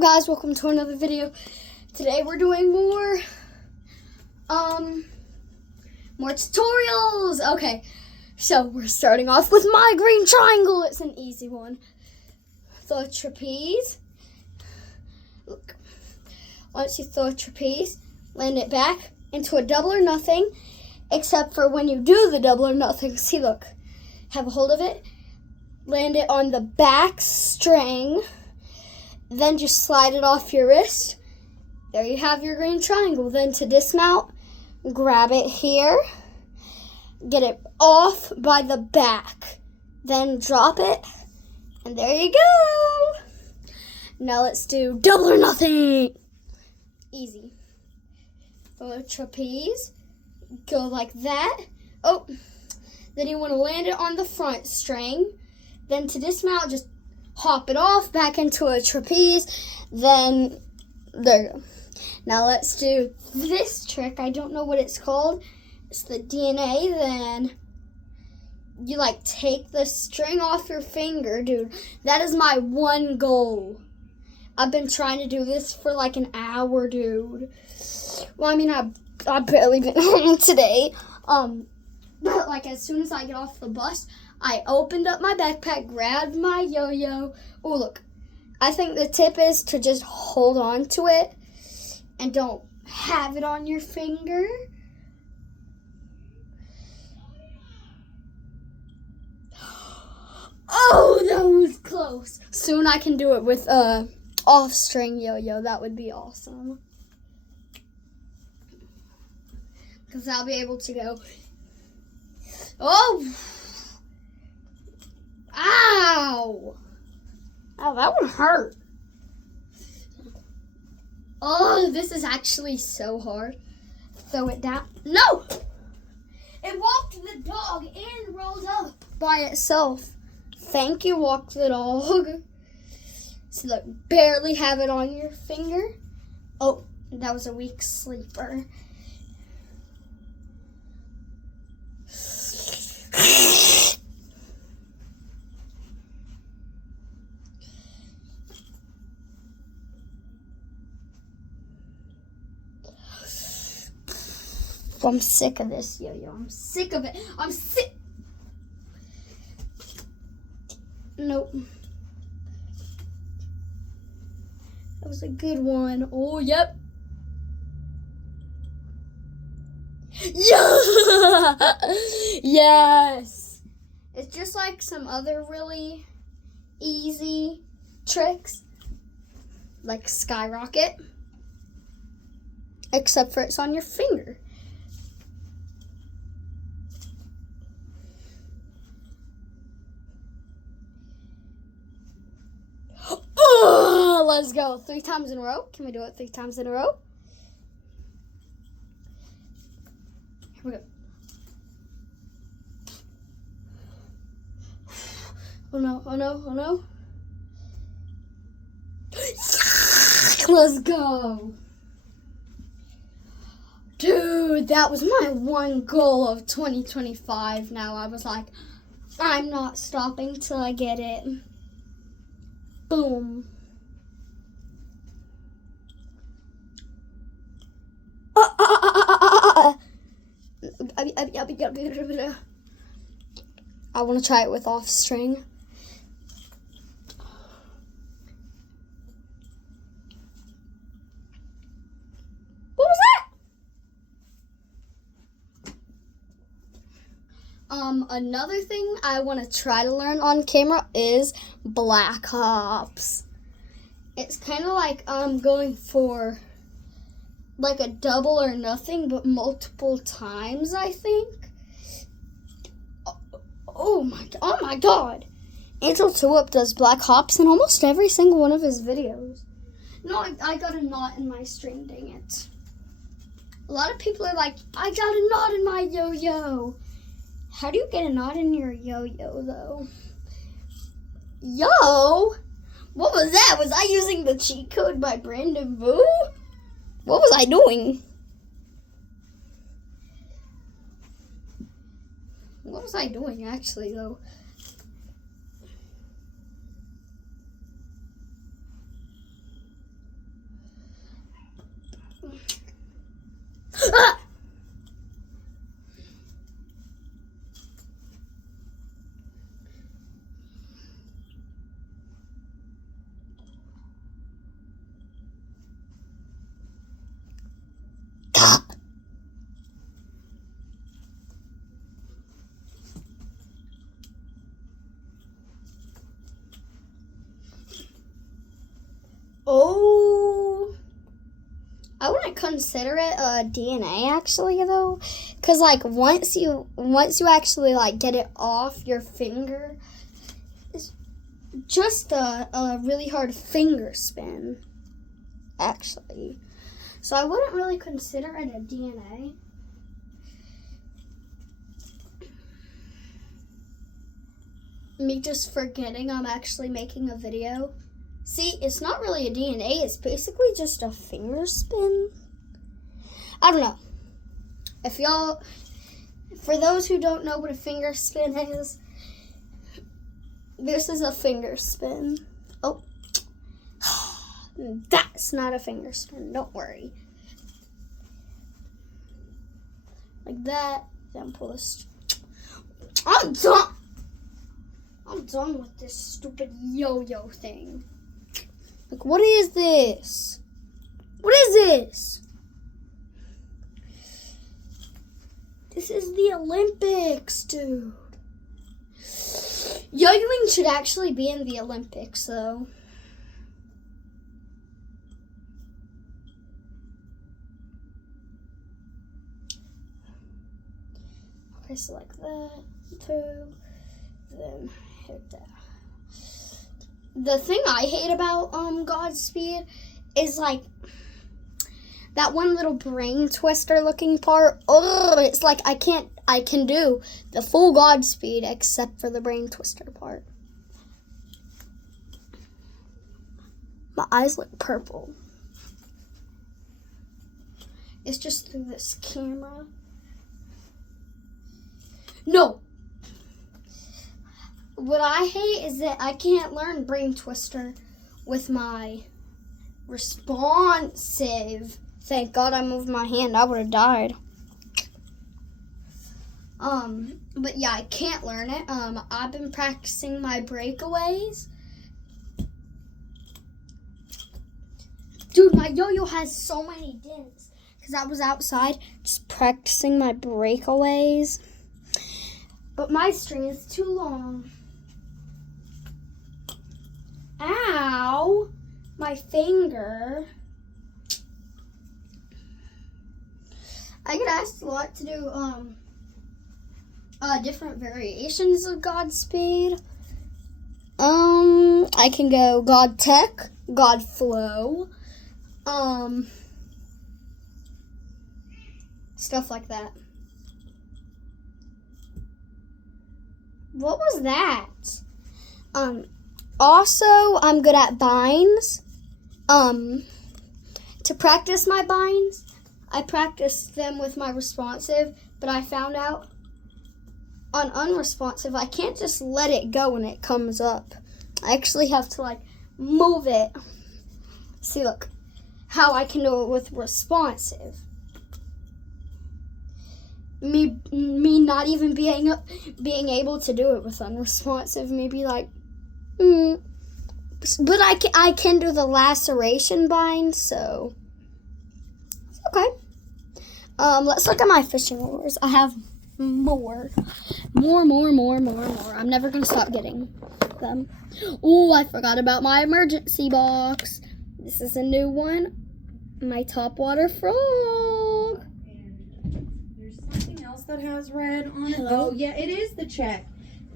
up, guys? Welcome to another video. Today we're doing more tutorials. Okay, so we're starting off with my green triangle. It's an easy one. Throw a trapeze. Look, once you throw a trapeze, land it back into a double or nothing, except for when you do the double or nothing. See, look, have a hold of it, land it on the back string, then just slide it off your wrist. There you have your green triangle. Then to dismount, grab it here, get it off by the back, then drop it, and there you go. Now let's do double or nothing. Easy. Throw a trapeze, go like that. Oh, then you want to land it on the front string. Then to dismount, just hop it off back into a trapeze. Then there you go. Now let's do this trick. I don't know what it's called. It's the DNA. Then you like take the string off your finger, dude. That is my one goal. I've been trying to do this for like an hour, dude. Well, I mean, I've barely been home today. But like as soon as I get off the bus, I opened up my backpack, grabbed my yo-yo. Oh, look. I think the tip is to just hold on to it and don't have it on your finger. Oh, that was close. Soon I can do it with off-string yo-yo. That would be awesome. Because I'll be able to go, oh! Ow! Oh, that one hurt. Oh, this is actually so hard. Throw it down. No! It walked the dog and rolled up by itself. Thank you, walk the dog. So look, barely have it on your finger. Oh, that was a weak sleeper. I'm sick of this yo-yo. I'm sick of it. I'm sick. Nope. That was a good one. Oh, yep. Yeah! Yes! It's just like some other really easy tricks, like skyrocket, except for it's on your finger. Oh, let's go. 3 times in a row. Can we do it 3 times in a row? Here we go. Oh no, oh no, oh no. Let's go. Dude, that was my one goal of 2025. Now I was like, I'm not stopping till I get it. Boom. I want to try it with off string. What was that? Another thing I want to try to learn on camera is black hops. It's kind of like going for like a double or nothing, but multiple times, I think. Oh my god. Angel 2-Up does black hops in almost every single one of his videos. No, I got a knot in my string, dang it. A lot of people are like, I got a knot in my yo-yo. How do you get a knot in your yo-yo, though? Yo? What was that? Was I using the cheat code by Brandon Vu? What was I doing? What was I doing, actually, though? I wouldn't consider it DNA actually though, because like once you actually like get it off your finger, it's just a really hard finger spin actually. So I wouldn't really consider it a DNA. Me just forgetting I'm actually making a video. See, it's not really a DNA, it's basically just a finger spin. I don't know. If y'all, for those who don't know what a finger spin is, this is a finger spin. Oh, that's not a finger spin, don't worry. Like that, then pull this. I'm done with this stupid yo-yo thing. Like, what is this? What is this? This is the Olympics, dude. Yo-yoing should actually be in the Olympics, though. Okay, so like that, two, then hit that. The thing I hate about Godspeed is like that one little brain twister looking part. Oh, it's like I can do the full Godspeed except for the brain twister part. My eyes look purple. It's just through this camera. No. What I hate is that I can't learn brain twister with my responsive. Thank God I moved my hand. I would have died. But yeah, I can't learn it. I've been practicing my breakaways. Dude, my yo-yo has so many dents because I was outside just practicing my breakaways. But my string is too long. Ow! My finger. I get asked a lot to do different variations of Godspeed. I can go God Tech, God Flow, stuff like that. What was that? Also, I'm good at binds. To practice my binds, I practiced them with my responsive, but I found out on unresponsive, I can't just let it go when it comes up. I actually have to like move it. See, look, how I can do it with responsive. Me not even being able to do it with unresponsive, maybe like, but I can do the laceration bind, so it's okay. Let's look at my fishing lures. I have more. I'm never gonna stop getting them. Oh, I forgot about my emergency box. This is a new one. My topwater frog. And there's something else that has red on it. Hello? Oh, yeah, it is the check.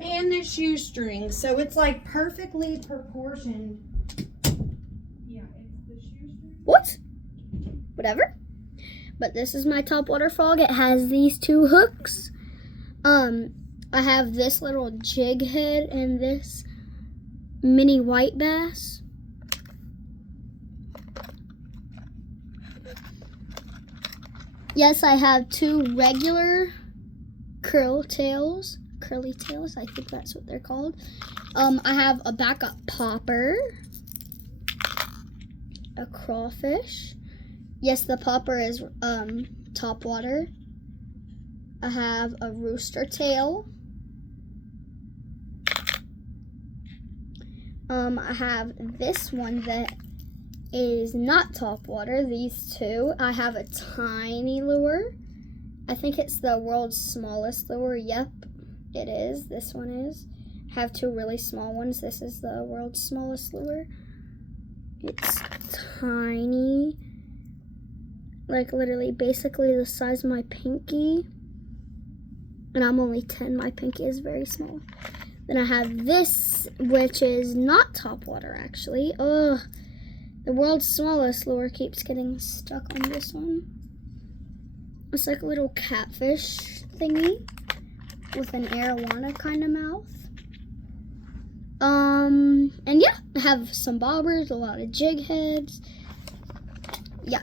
And the shoestring. So it's like perfectly proportioned. Yeah, it's the shoestring. What? Whatever. But this is my topwater frog. It has these two hooks. I have this little jig head and this mini white bass. Yes, I have two regular curly tails, I think that's what they're called. I have a backup popper, a crawfish. Yes, the popper is topwater. I have a rooster tail. I have this one that is not topwater, these two. I have a tiny lure. I think it's the world's smallest lure. Yep, it is. This one is. I have two really small ones. This is the world's smallest lure. It's tiny. like literally basically the size of my pinky. And I'm only 10, my pinky is very small. Then I have this, which is not topwater actually. Ugh, the world's smallest lure keeps getting stuck on this one. It's like a little catfish thingy with an arowana kind of mouth. And yeah, I have some bobbers, a lot of jig heads. Yeah.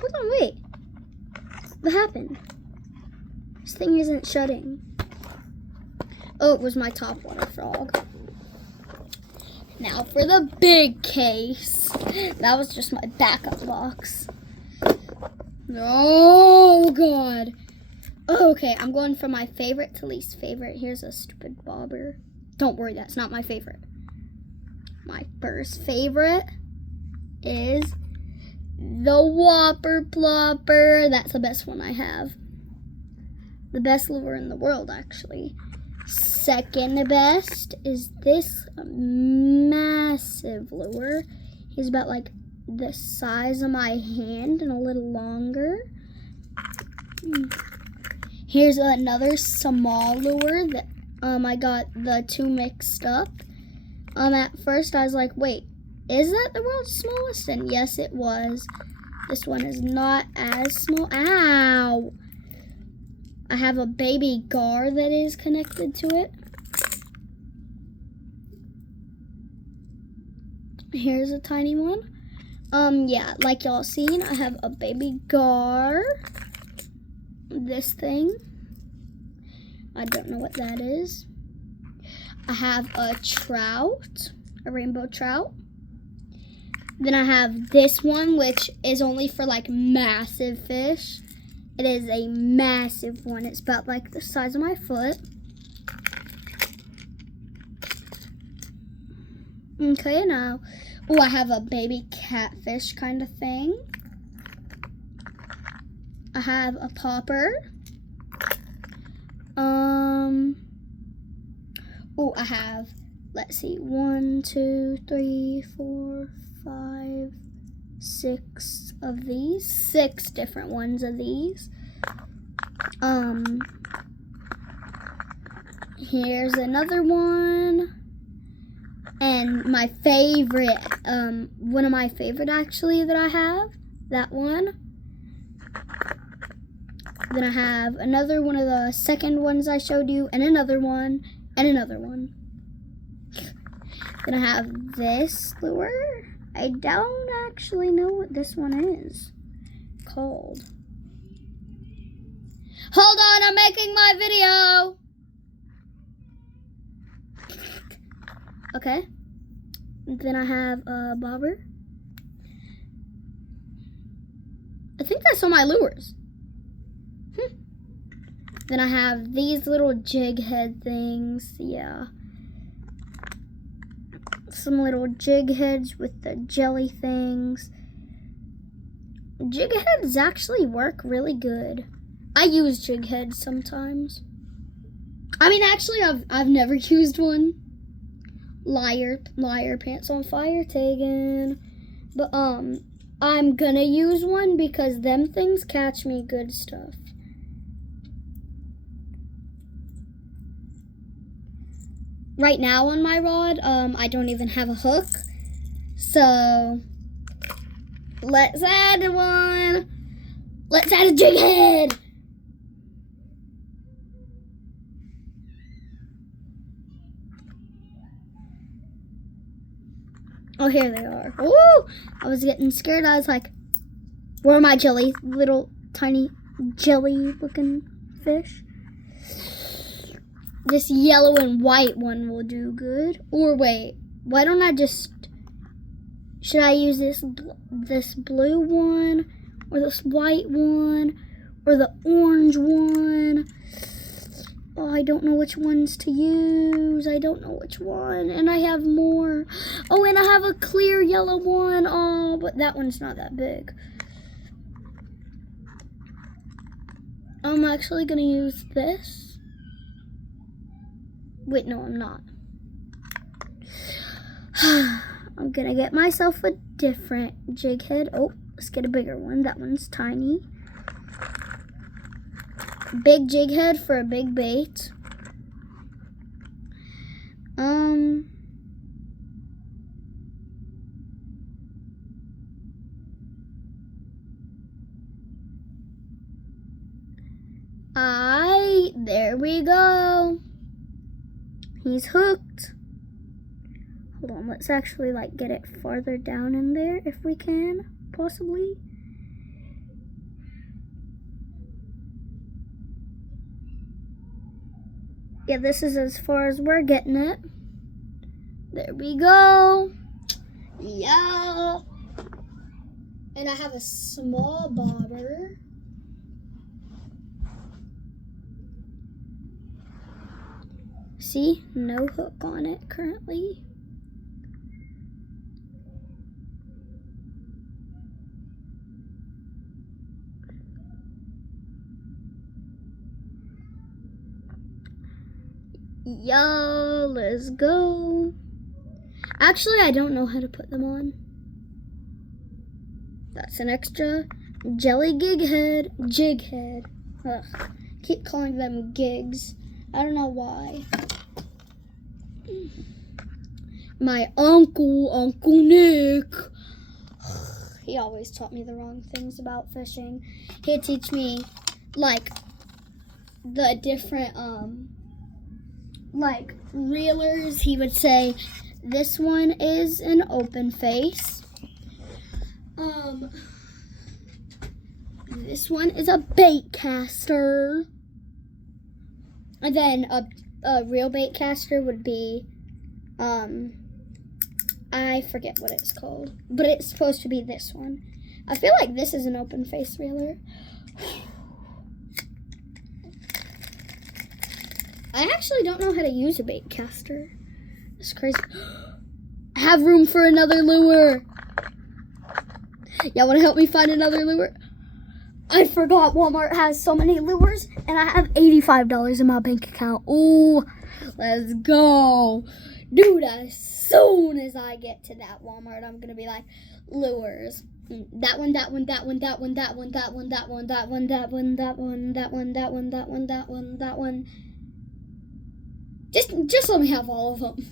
Hold on, wait. What happened? This thing isn't shutting. Oh, it was my topwater frog. Now for the big case. That was just my backup box. Oh, God. Oh, okay, I'm going from my favorite to least favorite. Here's a stupid bobber. Don't worry, that's not my favorite. My first favorite is the Whopper Plopper. That's the best one I have. The best lure in the world, actually. Second best is this massive lure. He's about like the size of my hand and a little longer. Here's another small lure that I got the two mixed up. At first I was like, wait, is that the world's smallest? And yes, it was. This one is not as small. Ow! I have a baby gar that is connected to it. Here's a tiny one. Yeah, like y'all seen, I have a baby gar. This thing. I don't know what that is. I have a trout, a rainbow trout. Then I have this one, which is only for like massive fish. It is a massive one. It's about like the size of my foot. Okay, now, oh, I have a baby catfish kind of thing. I have a popper. Oh, I have, let's see, 1, 2, 3, 4, 5, 6 of these. 6 different ones of these. Here's another one. And my favorite, one of my favorite actually that I have, that one. Then I have another one of the second ones I showed you, and another one, and another one. Then I have this lure. I don't actually know what this one is called. Hold on, I'm making my video. Okay. Then I have a bobber. I think that's all my lures. Then I have these little jig head things. Yeah. Some little jig heads with the jelly things. Jig heads actually work really good. I use jig heads sometimes. I mean, actually, I've never used one. Liar, pants on fire, Tegan. But I'm gonna use one because them things catch me good stuff. Right now on my rod, I don't even have a hook. So let's add one. Let's add a jig head. Oh, here they are. Ooh! I was getting scared. I was like, where are my little tiny jelly looking fish? This yellow and white one will do good. Or wait, why don't I just, should I use this blue one, or this white one, or the orange one? Oh, I don't know which ones to use. I don't know which one. And I have more. Oh, and I have a clear yellow one. Oh, but that one's not that big. I'm actually going to use this. Wait, no, I'm not. I'm gonna get myself a different jig head. Oh, let's get a bigger one. That one's tiny. Big jig head for a big bait. There we go. He's hooked. Hold on, let's actually like get it farther down in there if we can, possibly. Yeah, this is as far as we're getting it. There we go. Yeah. And I have a small bobber. See, no hook on it currently. Yo, let's go. Actually, I don't know how to put them on. That's an extra jelly jig head. Ugh, keep calling them gigs. I don't know why. My Uncle Nick, he always taught me the wrong things about fishing. He'd teach me like the different like reelers. He would say this one is an open face. This one is a bait caster. And then a real bait caster would be, I forget what it's called, but it's supposed to be this one. I feel like this is an open face reeler. I actually don't know how to use a bait caster. It's crazy. I have room for another lure. Y'all want to help me find another lure? I forgot Walmart has so many lures, and I have $85 in my bank account. Ooh, let's go. Dude, as soon as I get to that Walmart, I'm going to be like, lures. That one, that one, that one, that one, that one, that one, that one, that one, that one, that one, that one, that one, that one, that one, that one. Just let me have all of them.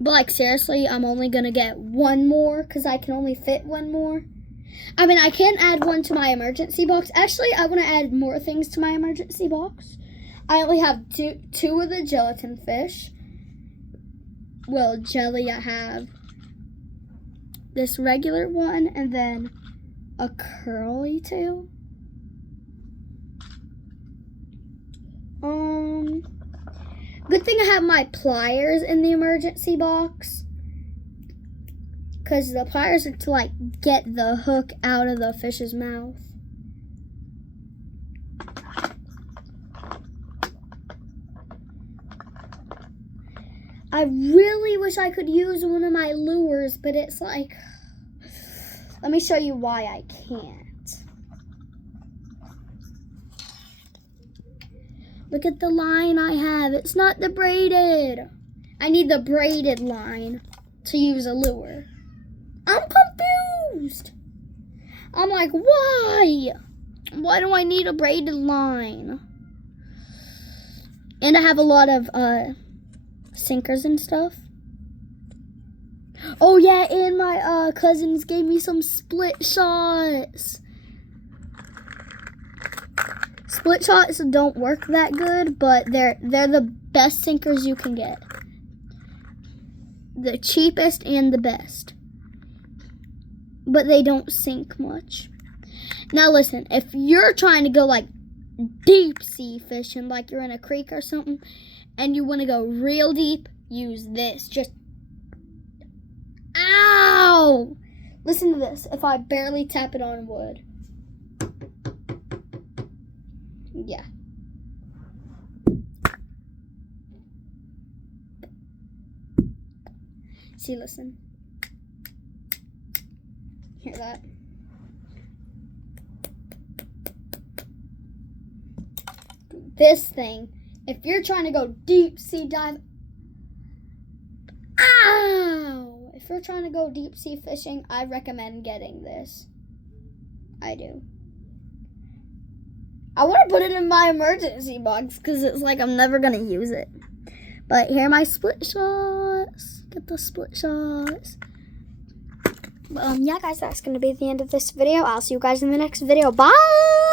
But like, seriously, I'm only going to get one more because I can only fit one more. I mean, I can add one to my emergency box. Actually, I want to add more things to my emergency box. I only have two of the gelatin fish. Well, jelly, I have this regular one and then a curly tail. Good thing I have my pliers in the emergency box. Because the pliers are to like get the hook out of the fish's mouth. I really wish I could use one of my lures, but it's like, let me show you why I can't. Look at the line I have. It's not the braided. I need the braided line to use a lure. I'm confused. I'm like, why? Why do I need a braided line? And I have a lot of sinkers and stuff. Oh yeah, and my cousins gave me some split shots. Split shots don't work that good, but they're the best sinkers you can get. The cheapest and the best. But they don't sink much. Now listen, if you're trying to go like deep sea fishing, like you're in a creek or something, and you want to go real deep, use this. Just, ow! Listen to this. If I barely tap it on wood. Yeah. See, listen. Hear that? this thing. If you're trying to go deep sea dive, ow! If you're trying to go deep sea fishing, I recommend getting this. I do. I want to put it in my emergency box because it's like I'm never going to use it. But here are my split shots. Get the split shots. Yeah, guys, that's going to be the end of this video. I'll see you guys in the next video. Bye!